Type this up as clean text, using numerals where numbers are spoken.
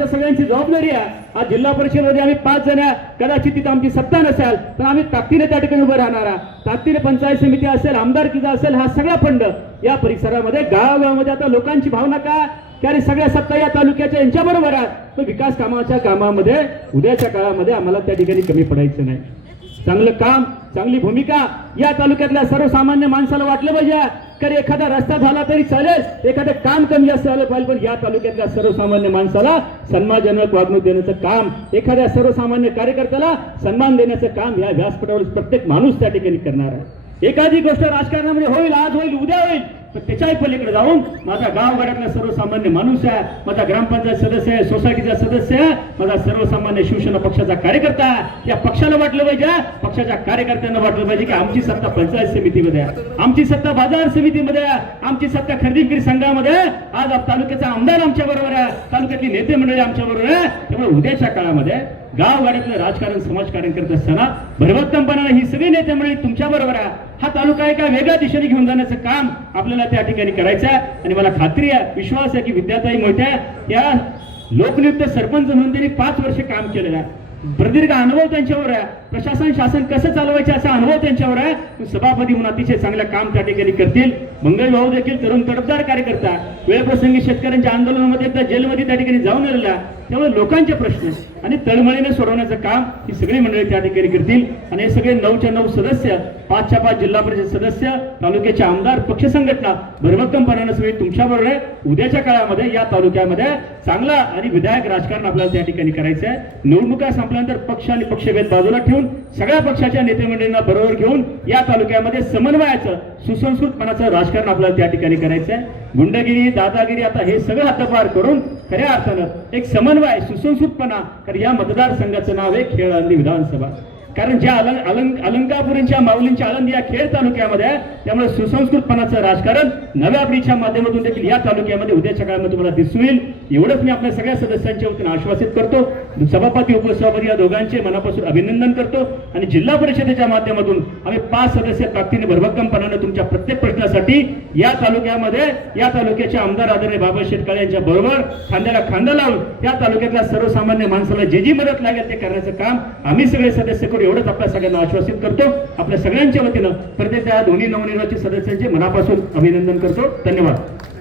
आमच्या सगळ्यांची जबाबदारी आहे. आज जिल्हा परिषदेमध्ये आम्ही 5 जण आहे, कदाचित तिथे आमची सत्ता नसेल पण आम्ही ताकदीने त्या ठिकाणी उभं राहणार आहे. ताकदीने पंचायत समिती असेल, आमदारकीचा असेल, हा सगळा फंड या परिसरामध्ये गावागावामध्ये आता लोकांची भावना काय की अरे सगळ्या सत्ता या तालुक्याच्या यांच्या बरोबर आहे, पण विकास कामामध्ये उद्याच्या काळामध्ये आम्हाला त्या ठिकाणी कमी पडायचं नाही. चांगलं काम, चांगली भूमिका या तालुक्यातल्या सर्वसामान्य माणसाला वाटलं पाहिजे. कारण एखादा रस्ता झाला तरी चालेल, एखादं काम कमी जास्त झालं पाहिजे, पण या तालुक्यातल्या सर्वसामान्य माणसाला सन्मानजनक वागणूक देण्याचं काम, एखाद्या सर्वसामान्य कार्यकर्त्याला सन्मान देण्याचं काम या व्यासपीठावर प्रत्येक माणूस त्या ठिकाणी करणार आहे. एखादी गोष्ट राजकारणामध्ये होईल, आज होईल, उद्या होईल, पण त्याच्याही पलीकडे जाऊन माझा गावगाड्यातला सर्वसामान्य माणूस आहे, माझा ग्रामपंचायत सदस्य आहे, सोसायटीचा सदस्य आहे, माझा सर्वसामान्य शिवसेना पक्षाचा कार्यकर्ता आहे. या पक्षाला वाटलं पाहिजे, पक्षाच्या कार्यकर्त्यांना वाटलं पाहिजे की आमची सत्ता पंचायत समितीमध्ये आहे, आमची सत्ता बाजार समितीमध्ये आहे, आमची सत्ता खरेदी विक्री संघामध्ये आहे. आज तालुक्याचा आमदार आमच्या बरोबर आहे, तालुक्यातली नेते मंडळी आमच्या बरोबर आहे. त्यामुळे उद्याच्या काळामध्ये गावगाड्यातलं राजकारण, समाजकारण करत असताना भरभक्कमपणाने ही सगळी नेते मंडळी तुमच्या बरोबर आहे. हा तालुका एका वेगळ्या दिशेने घेऊन जाण्याचं काम आपल्याला त्या ठिकाणी करायचं आहे. आणि मला खात्री आहे, विश्वास आहे की विद्याताई मोहिते या लोकनियुक्त सरपंच म्हणून त्यांनी 5 वर्ष काम केलेलं आहे. प्रदीर्घ अनुभव त्यांच्यावर आहे, प्रशासन शासन कसं चालवायचं असा अनुभव त्यांच्यावर आहे. सभापती म्हणून अतिशय चांगलं काम त्या ठिकाणी करतील. मंगल भाऊ देखील तरुण तडफदार कार्यकर्ता, वेळप्रसंगी शेतकऱ्यांच्या आंदोलनामध्ये एकदा जेलमध्ये त्या ठिकाणी जाऊन आलेला. त्यामुळे लोकांचे प्रश्न आणि तळमळीने सोडवण्याचं काम ही सगळी मंडळी त्या ठिकाणी करतील. आणि हे सगळे 9च्या 9 सदस्य, 5च्या 5 जिल्हा परिषद सदस्य, तालुक्याचे आमदार, पक्ष संघटना भरभक्कमपणाने सगळी तुमच्याबरोबर आहे. उद्याच्या काळामध्ये या तालुक्यामध्ये चांगला आणि विधायक राजकारण आपल्याला त्या ठिकाणी करायचं आहे. निवडणुका संपल्यानंतर पक्ष आणि पक्षभेद बाजूला ठेवून सगळ्या पक्षाच्या नेते मंडळींना बरोबर घेऊन या तालुक्यामध्ये समन्वयाचं, सुसंस्कृतपणाचं राजकारण आपल्याला त्या ठिकाणी करायचं आहे. गुंडगिरी, दादागिरी आता हे सगळं हद्दपार करून खऱ्या अर्थानं एक समन्वय, सुसंस्कृतपणा. कारण या मतदारसंघाचं नाव आहे खेड आळंदी विधानसभा. कारण ज्या अलंकापुरींच्या माऊलींच्या आळंदी या खेड तालुक्यामध्ये आहे, त्यामुळे सुसंस्कृतपणाचं राजकारण नव्या पिढीच्या माध्यमातून देखील या तालुक्यामध्ये उद्याच्या काळामध्ये तुम्हाला दिसून येईल. एवढंच मी आपल्या सगळ्या सदस्यांच्या वतीने आश्वासित करतो. सभापती, उपसभापती या दोघांचे मनापासून अभिनंदन करतो. आणि जिल्हा परिषदेच्या माध्यमातून आम्ही 5 सदस्य ताकदीने भरभक्कमपणाने तुमच्या प्रत्येक प्रश्नासाठी या तालुक्यामध्ये, या तालुक्याच्या आमदार आदरणीय बाबा शेटकाळे यांच्या बरोबर खांद्याला खांदा लावून या तालुक्यातल्या सर्वसामान्य माणसाला जे जी मदत लागेल ते करण्याचं काम आम्ही सगळे सदस्य करू, एवढंच आपल्या सगळ्यांना आश्वासित करतो. आपल्या सगळ्यांच्या वतीनं प्रत्येक त्या दोन्ही नवनिर्वाचित सदस्यांचे मनापासून अभिनंदन करतो. धन्यवाद.